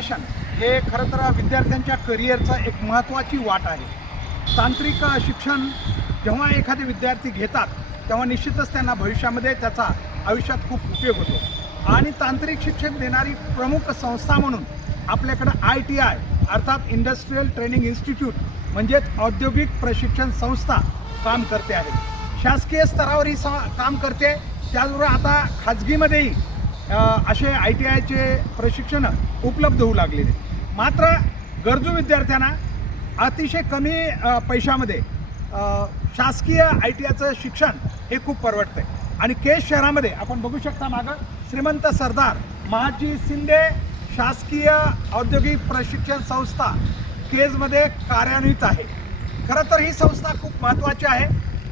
हे खरं तर विद्यार्थ्यांच्या करिअरचा एक महत्त्वाची वाट आहे. तांत्रिक शिक्षण जेव्हा एखादे विद्यार्थी घेतात तेव्हा निश्चितच त्यांना भविष्यामध्ये त्याचा आयुष्यात खूप उपयोग होतो. आणि तांत्रिक शिक्षण देणारी प्रमुख संस्था म्हणून आपल्याकडं आय टी आय अर्थात इंडस्ट्रीयल ट्रेनिंग इन्स्टिट्यूट म्हणजेच औद्योगिक प्रशिक्षण संस्था काम करते आहे. शासकीय स्तरावर ही सा काम करते. त्याचबरोबर आता खाजगीमध्येही असे आय टी आयचे प्रशिक्षण उपलब्ध होऊ लागलेले. मात्र गरजू विद्यार्थ्यांना अतिशय कमी पैशामध्ये शासकीय आय टी आयचं शिक्षण हे खूप परवडतं आहे आणि केस शहरामध्ये आपण बघू शकता मागं श्रीमंत सरदार महाजी शिंदे शासकीय औद्योगिक प्रशिक्षण संस्था केजमध्ये कार्यान्वित आहे. खरं तर ही संस्था खूप महत्त्वाची आहे.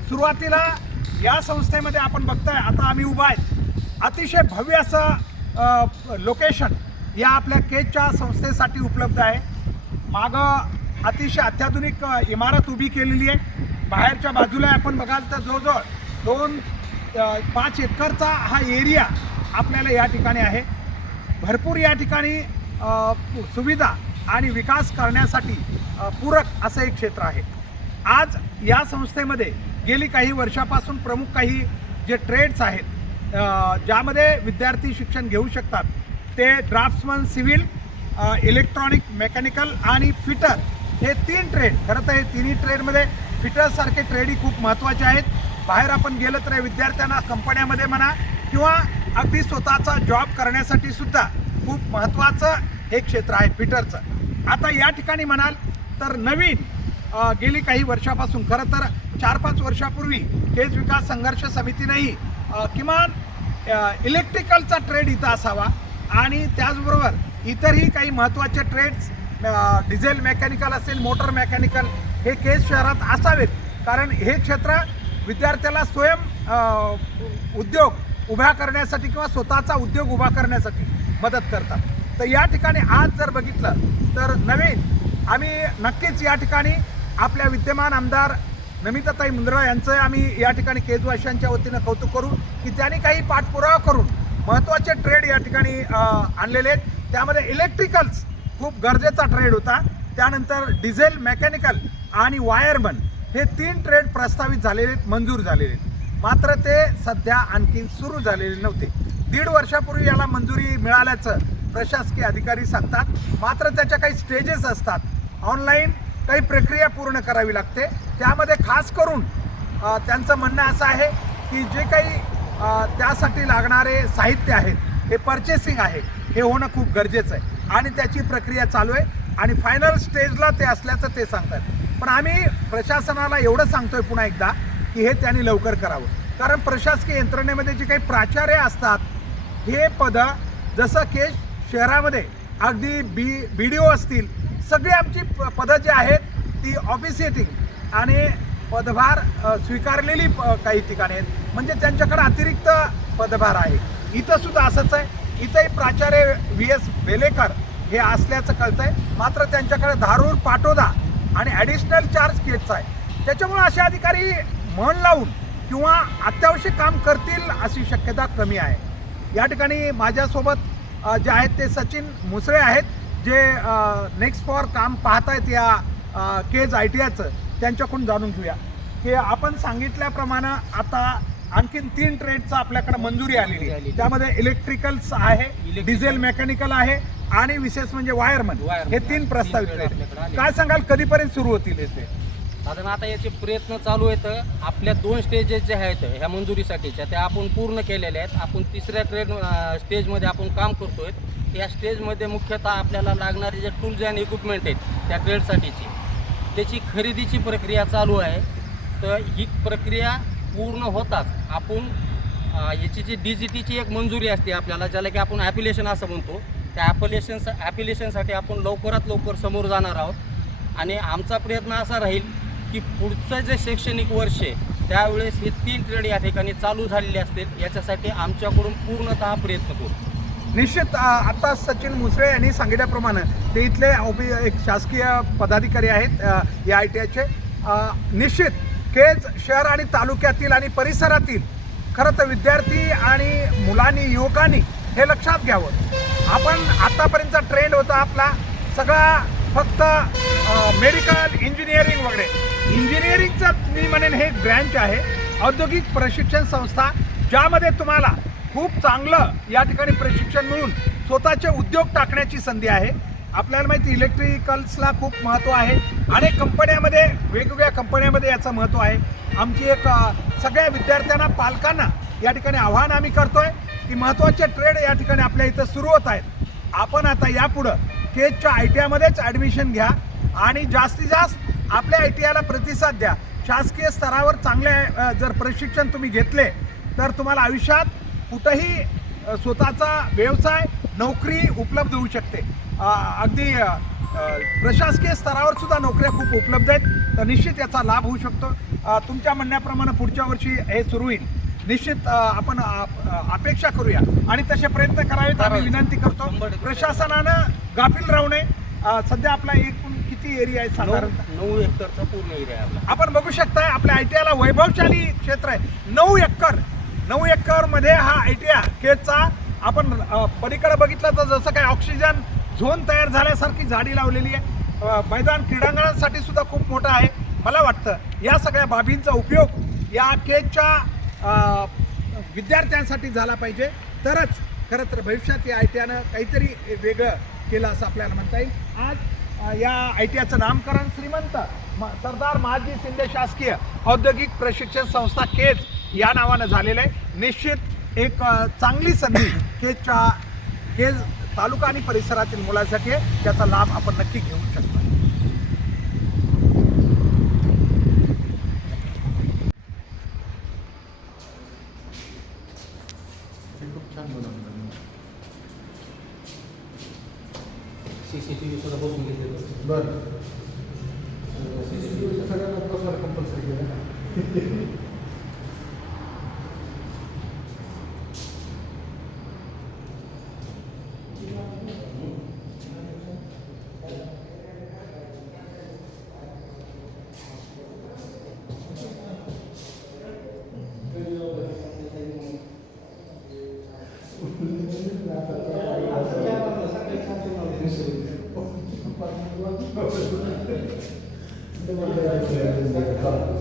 सुरुवातीला या संस्थेमध्ये आपण बघताय आता आम्ही उभा आहेत. अतिशय भव्य असं लोकेशन या आपल्या केजच्या संस्थेसाठी उपलब्ध आहे. मागं अतिशय अत्याधुनिक इमारत उभी केलेली आहे. बाहेरच्या बाजूला आपण बघाल तर जवळजवळ दोन पाच एकरचा हा एरिया आपल्याला या ठिकाणी आहे. भरपूर या ठिकाणी सुविधा आणि विकास करण्यासाठी पूरक असं एक क्षेत्र आहे. आज या संस्थेमध्ये गेली काही वर्षापासून प्रमुख काही जे ट्रेड्स आहेत ज्यामध्ये विद्यार्थी शिक्षण घेऊ शकतात ते ड्राफ्ट्समन सिव्हिल इलेक्ट्रॉनिक मेकॅनिकल आणि फिटर हे तीन ट्रेड खरं तर हे तिन्ही ट्रेडमध्ये फिटरसारखे ट्रेडही खूप महत्त्वाचे आहेत. बाहेर आपण गेलं तर विद्यार्थ्यांना कंपन्यामध्ये म्हणा किंवा अगदी स्वतःचा जॉब करण्यासाठी सुद्धा खूप महत्त्वाचं हे क्षेत्र आहे फिटरचं. आता या ठिकाणी म्हणाल तर नवीन गेली काही वर्षापासून खरं तर चार पाच वर्षापूर्वी केज विकास संघर्ष समितीनेही किमान इलेक्ट्रिकलचा ट्रेड इथं असावा. आणि त्याचबरोबर इतरही काही महत्त्वाचे ट्रेड्स डिझेल मेकॅनिकल असेल मोटर मेकॅनिकल हे केस शहरात असावेत. कारण हे क्षेत्र विद्यार्थ्याला स्वयं उद्योग उभ्या करण्यासाठी किंवा स्वतःचा उद्योग उभा करण्यासाठी मदत करतात. तर या ठिकाणी आज जर बघितलं तर नवीन आम्ही नक्कीच या ठिकाणी आपल्या विद्यमान आमदार नमिताताई मुंद्रा यांचं आम्ही या ठिकाणी केजवाशांच्या वतीनं कौतुक करू की त्यांनी काही पाठपुरावा करून महत्त्वाचे ट्रेड या ठिकाणी आणलेले आहेत. त्यामध्ये इलेक्ट्रिकल्स खूप गरजेचा ट्रेड होता. त्यानंतर डिझेल मेकॅनिकल आणि वायरमन हे तीन ट्रेड प्रस्तावित झालेले आहेत मंजूर झालेले आहेत. मात्र ते सध्या आणखी सुरू झालेले नव्हते. दीड वर्षापूर्वी याला मंजुरी मिळाल्याचं प्रशासकीय अधिकारी सांगतात. मात्र त्याच्या काही स्टेजेस असतात. ऑनलाईन काही प्रक्रिया पूर्ण करावी लागते. त्यामध्ये खास करून त्यांचं म्हणणं असं आहे की जे काही त्यासाठी लागणारे साहित्य आहेत हे पर्चेसिंग आहे हे होणं खूप गरजेचं आहे. आणि त्याची प्रक्रिया चालू आहे. आणि फायनल स्टेजला ते असल्याचं ते सांगतात. पण आम्ही प्रशासनाला एवढं सांगतोय पुन्हा एकदा की हे त्यांनी लवकर करावं. कारण प्रशासकीय यंत्रणेमध्ये जे काही प्राचार्य असतात हे पदं जसं की शहरामध्ये अगदी बी बी डी ओ असतील सगळी आमची प- पदं जी आहेत ती ऑफिसिएटिंग आणि पदभार स्वीकारलेली प- काही ठिकाणी आहेत. म्हणजे त्यांच्याकडे अतिरिक्त पदभार आहे. इथंसुद्धा असंच आहे. इथंही प्राचार्य व्ही एस बेलेकर हे असल्याचं कळतं आहे मात्र त्यांच्याकडे धारूर पाटोदा आणि ॲडिशनल चार्ज केसचा आहे. त्याच्यामुळे असे अधिकारी मन लावून किंवा अत्यावश्यक काम करतील अशी शक्यता कमी आहे. या ठिकाणी माझ्यासोबत जे आहेत ते सचिन मुसळे आहेत. जे नेक्स्ट फॉर काम पाहत आहेत या केज आय टी आयचं त्यांच्याकडून जाणून घेऊया. की आपण सांगितल्याप्रमाणे आता आणखीन तीन ट्रेडचं आपल्याकडे मंजुरी आलेली आहे. त्यामध्ये इलेक्ट्रिकल्स आहे डिझेल मेकॅनिकल आहे आणि विशेष म्हणजे वायरमन. हे तीन प्रस्तावित. काय सांगाल कधीपर्यंत सुरू होतील ते साधारण आता याचे प्रयत्न चालू आहेत. आपल्या दोन स्टेजेस जे आहेत ह्या मंजुरीसाठीच्या त्या आपण पूर्ण केलेल्या आहेत. आपण तिसऱ्या ट्रेड स्टेजमध्ये आपण काम करतोय. या स्टेजमध्ये मुख्यतः आपल्याला लागणारे जे टूल्स अँड इक्विपमेंट आहेत त्या ट्रेडसाठीची त्याची खरेदीची प्रक्रिया चालू आहे. तर ही प्रक्रिया पूर्ण होताच. आपण याची जी डी जी टीची एक मंजुरी असते आपल्याला ज्याला की आपण ॲपिलेशन असं म्हणतो. त्या ॲपिलेशनसा ॲपिलेशनसाठी आपण लवकरात लवकर समोर जाणार आहोत. आणि आमचा प्रयत्न असा राहील की पुढचं जे शैक्षणिक वर्ष आहे त्यावेळेस हे तीन ट्रेड या ठिकाणी चालू झालेले असतील याच्यासाठी आमच्याकडून पूर्णतः प्रयत्न करू. निश्चित आता सचिन मुसळे यांनी सांगितल्याप्रमाणे ते इथले ऑफि एक शासकीय पदाधिकारी आहेत या आय टी आयचे. निश्चित केज शहर आणि तालुक्यातील आणि परिसरातील खरं तर विद्यार्थी आणि मुलांनी युवकांनी हे लक्षात घ्यावं. आपण आतापर्यंतचा ट्रेंड होता आपला सगळा फक्त मेडिकल इंजिनिअरिंग वगैरे. इंजिनिअरिंगचं मी म्हणेन हे ब्रँच आहे. औद्योगिक प्रशिक्षण संस्था ज्यामध्ये तुम्हाला खूप चांगलं या ठिकाणी प्रशिक्षण मिळून स्वतःचे उद्योग टाकण्याची संधी आहे. आपल्याला माहिती इलेक्ट्रिकल्सला खूप महत्त्व आहे. अनेक कंपन्यामध्ये वेगवेगळ्या कंपन्यामध्ये याचं महत्त्व आहे. आमची एक सगळ्या विद्यार्थ्यांना पालकांना या ठिकाणी आव्हान आम्ही करतो आहे की महत्त्वाचे ट्रेड या ठिकाणी आपल्या इथं सुरू होत आहेत. आपण आता यापुढं केजच्या आय टी आयमध्येच ॲडमिशन घ्या आणि जास्तीत जास्त आपल्या आय टी आयला प्रतिसाद द्या. शासकीय स्तरावर चांगले जर प्रशिक्षण तुम्ही घेतले तर तुम्हाला आयुष्यात कुठंही स्वतःचा व्यवसाय नोकरी उपलब्ध होऊ शकते. अगदी प्रशासकीय स्तरावर सुद्धा नोकऱ्या खूप उपलब्ध आहेत. तर निश्चित याचा लाभ होऊ शकतो. तुमच्या म्हणण्याप्रमाणे पुढच्या वर्षी हे सुरू होईल. निश्चित आपण अपेक्षा करूया. आणि तसे प्रयत्न करावेत. आम्ही विनंती करतो. प्रशासनानं गाफील राहू नये. सध्या आपला एकूण किती एरिया आहे नऊ साधारणतः नऊ एकरचा पूर्ण एरिया आहे आपला. आपण बघू शकताय आपल्या आय टी आयला वैभवशाली क्षेत्र आहे. नऊ एकर नऊ एकरमध्ये हा आय टी आय केजचा आपण पलीकडे बघितलं तर जसं काय ऑक्सिजन झोन तयार झाल्यासारखी झाडी लावलेली आहे. मैदान क्रीडांगणासाठी सुद्धा खूप मोठं आहे. मला वाटतं या सगळ्या बाबींचा उपयोग या केजच्या अ, विद्यार्थ्यांसाठी झाला पाहिजे. तरच खरं तर भविष्यात या आय टी आयनं काहीतरी वेगळं केलं असं आपल्याला म्हणता येईल. आज या आय टी आयचं नामकरण श्रीमंत म- सरदार महाजी शिंदे शासकीय औद्योगिक प्रशिक्षण संस्था केज या नावानं झालेलं आहे. निश्चित एक चांगली संधी केजच्या केज तालुका आणि परिसरातील मुलांसाठी आहे. त्याचा लाभ आपण नक्की घेऊ शकतो. सी सी टी व्ही सुद्धा बसून घेतले बरं. सी सी टी व्ही सगळ्यांना बसवायला कंपल्सरी केलं. でもやるんだけど。